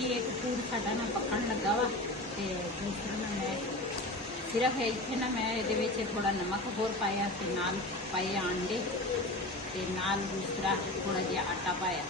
जी एक फूड साडा ना पकन लगा वा ते दूसरा ना मैं सिर्फ इत्थे ना मैं ये थोड़ा नमक होर पाया ते नाल पाए अंडे ते नाल दूसरा थोड़ा जिहा आटा पाया।